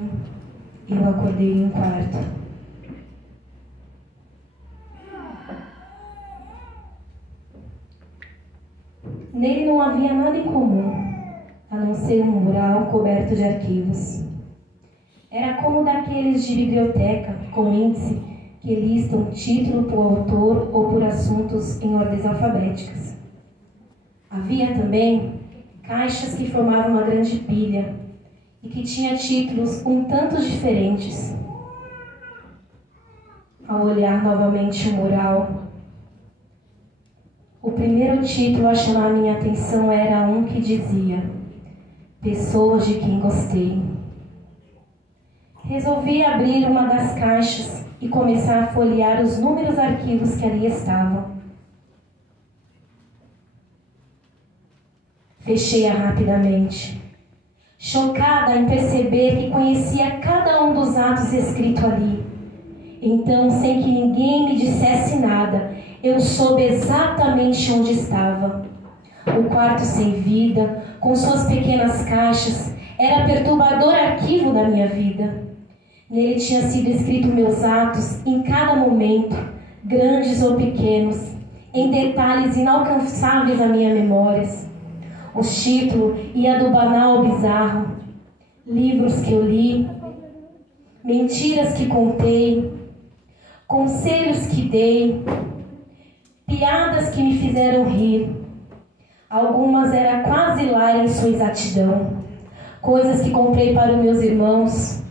Eu acordei em um quarto. Nele não havia nada em comum, a não ser um mural coberto de arquivos. Era como daqueles de biblioteca, com índice, que listam título por autor ou por assuntos em ordens alfabéticas. Havia também caixas que formavam uma grande pilha e que tinha títulos um tanto diferentes. Ao olhar novamente o mural, o primeiro título a chamar minha atenção era um que dizia: Pessoas de quem gostei. Resolvi abrir uma das caixas e começar a folhear os inúmeros arquivos que ali estavam. Fechei-a rapidamente, chocada em perceber que conhecia cada um dos atos escritos ali. Então, sem que ninguém me dissesse nada, eu soube exatamente onde estava. O quarto sem vida, com suas pequenas caixas, era perturbador arquivo da minha vida. Nele tinha sido escrito meus atos em cada momento, grandes ou pequenos, em detalhes inalcançáveis à minha memória. O título ia do banal ao bizarro, livros que eu li, mentiras que contei, conselhos que dei, piadas que me fizeram rir. Algumas eram quase hilárias em sua exatidão, coisas que comprei para os meus irmãos,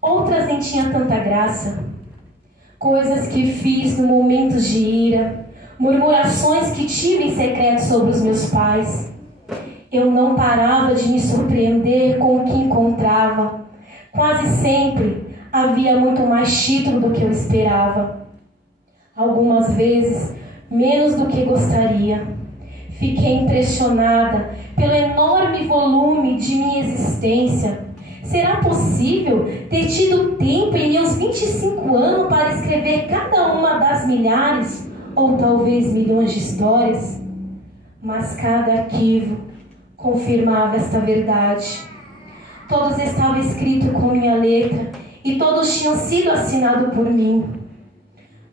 outras nem tinham tanta graça, coisas que fiz no momentos de ira, murmurações que tive em secreto sobre os meus pais. Eu não parava de me surpreender com o que encontrava. Quase sempre havia muito mais título do que eu esperava. Algumas vezes, menos do que gostaria. Fiquei impressionada pelo enorme volume de minha existência. Será possível ter tido tempo em meus 25 anos para escrever cada uma das milhares ou talvez milhões de histórias? Mas cada arquivo confirmava esta verdade. Todos estavam escritos com minha letra e todos tinham sido assinados por mim.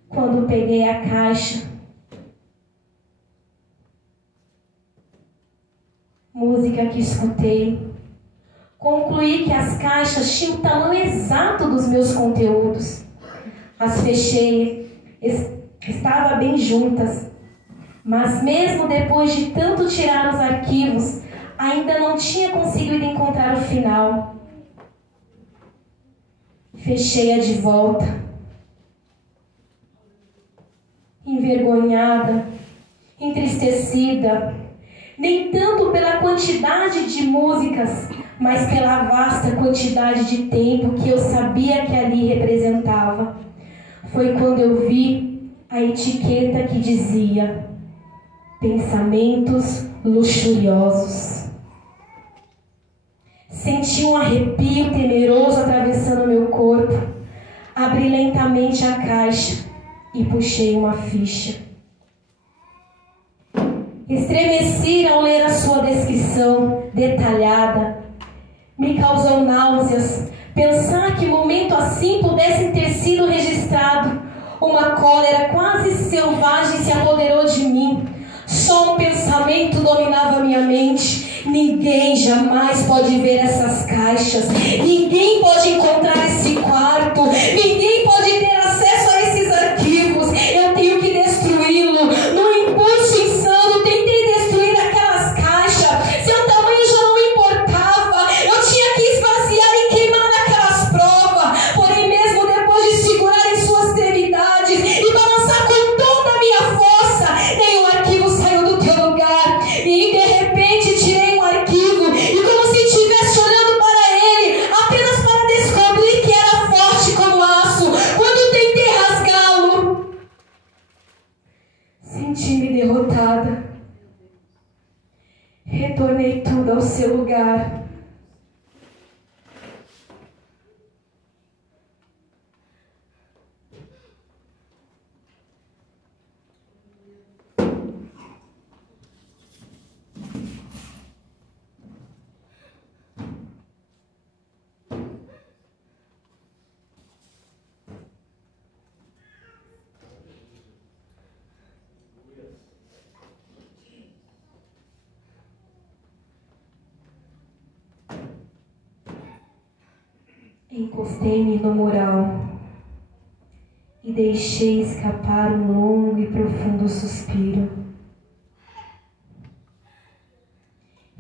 Quando peguei a caixa, música que escutei, concluí que as caixas tinham o tamanho exato dos meus conteúdos. As fechei, estavam bem juntas, mas mesmo depois de tanto tirar os arquivos, ainda não tinha conseguido encontrar o final. Fechei-a de volta. Envergonhada, entristecida, nem tanto pela quantidade de músicas, mas pela vasta quantidade de tempo que eu sabia que ali representava. Foi quando eu vi a etiqueta que dizia: Pensamentos luxuriosos. Senti um arrepio temeroso atravessando meu corpo. Abri lentamente a caixa e puxei uma ficha. Estremeci ao ler a sua descrição detalhada. Me causou náuseas pensar que momento assim pudesse ter sido registrado. Uma cólera quase selvagem se apoderou de mim. Só um pensamento dominava minha mente. Ninguém jamais pode ver essas caixas. Ninguém pode encontrar esse quarto. Ninguém pode ter acesso a esses arquivos. Eu tenho que destruí-lo. No impulso insano, tentei destruir aquelas caixas. Seu tamanho já não importava. Eu tinha que esvaziar e queimar aquelas provas. Porém, mesmo depois de segurar em suas extremidades e balançar com toda a minha força, nenhum arquivo saiu do teu lugar. E de repente tirei um arquivo e, como se estivesse olhando para ele, apenas para descobrir que era forte como aço, quando tentei rasgá-lo, senti-me derrotada. Retornei tudo ao seu lugar. Encostei-me no mural e deixei escapar um longo e profundo suspiro.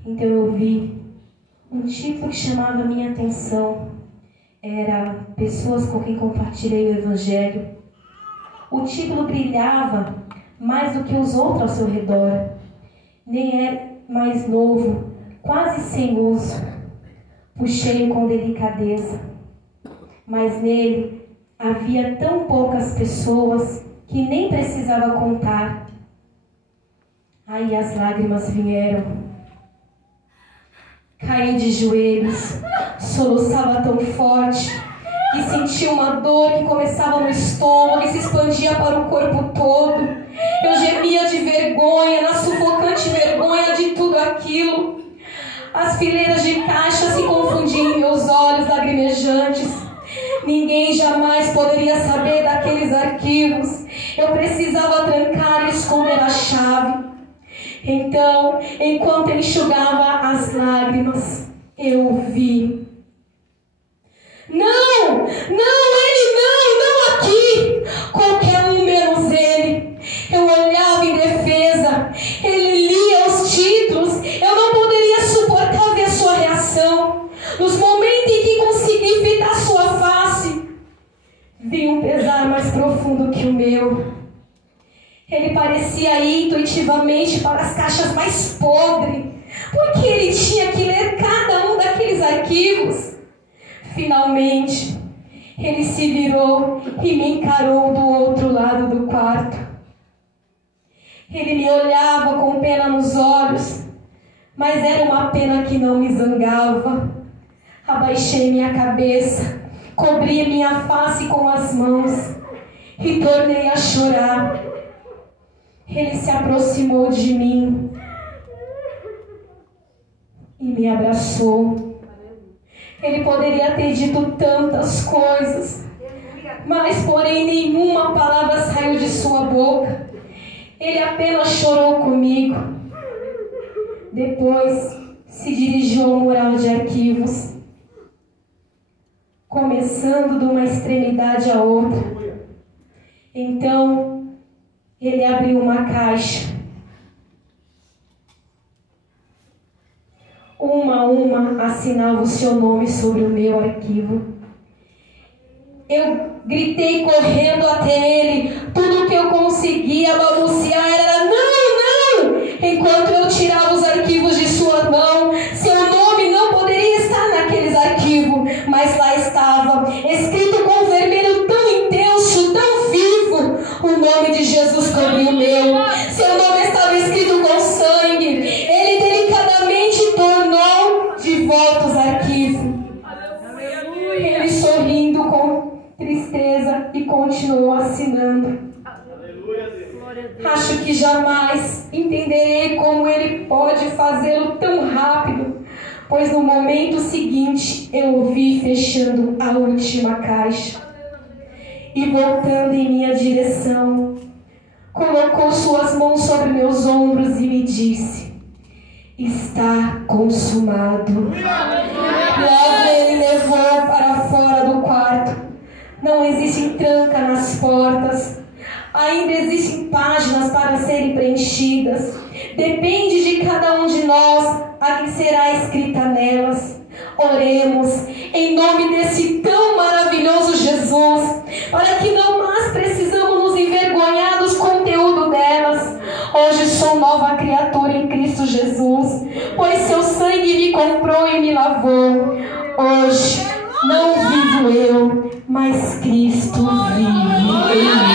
Então eu vi um título que chamava a minha atenção. Era pessoas com quem compartilhei o Evangelho. O título brilhava mais do que os outros ao seu redor. Nem é mais novo, quase sem uso. Puxei-o com delicadeza, mas nele havia tão poucas pessoas que nem precisava contar. Aí as lágrimas vieram. Caí de joelhos, soluçava tão forte que senti uma dor que começava no estômago e se expandia para o corpo todo. Eu gemia de vergonha, na sufocante vergonha de tudo aquilo. As fileiras de caixa se confundiam em meus olhos lagrimejantes. Ninguém jamais poderia saber daqueles arquivos. Eu precisava trancar e esconder a chave. Então, enquanto enxugava as lágrimas, eu vi. Não! Não, ele não aqui! Qualquer um menos ele. Eu olhava em defesa, ele lia os títulos. Eu não poderia suportar ver sua reação. Nos momentos em que consegui fitar sua face, vi um pesar mais profundo que o meu. Ele parecia ir intuitivamente para as caixas mais podres, porque ele tinha que ler cada um daqueles arquivos. Finalmente, ele se virou e me encarou do outro lado do quarto. Ele me olhava com pena nos olhos, mas era uma pena que não me zangava. Abaixei minha cabeça, cobri minha face com as mãos e tornei a chorar. Ele se aproximou de mim e me abraçou. Ele poderia ter dito tantas coisas, mas porém nenhuma palavra saiu de sua boca. Ele apenas chorou comigo. Depois se dirigiu ao mural de arquivos, começando de uma extremidade à outra. Então ele abriu uma caixa. Uma a uma assinava o seu nome sobre o meu arquivo. Eu gritei correndo até ele. Tudo que eu conseguia balbuciar era não! Enquanto eu tirava os arquivos de sua mão. Seu nome não poderia estar naqueles arquivos, mas lá estava, escrito com vermelho tão intenso, tão vivo. O nome de Jesus cobriu o meu. Seu nome estava escrito com sangue. Ele delicadamente tornou de volta os arquivos. Ele sorrindo com tristeza e continuou assinando. Acho que jamais entenderei como ele pode fazê-lo tão rápido, pois no momento seguinte eu o vi fechando a última caixa e voltando em minha direção. Colocou suas mãos sobre meus ombros e me disse: está consumado. Logo ele levou para fora do quarto. Não existe tranca nas portas. Ainda existem páginas para serem preenchidas. Depende de cada um de nós a que será escrita nelas. Oremos em nome desse tão maravilhoso Jesus, para que não mais precisamos nos envergonhar dos conteúdos delas. Hoje sou nova criatura em Cristo Jesus, pois seu sangue me comprou e me lavou. Hoje não vivo eu, mas Cristo vive em mim.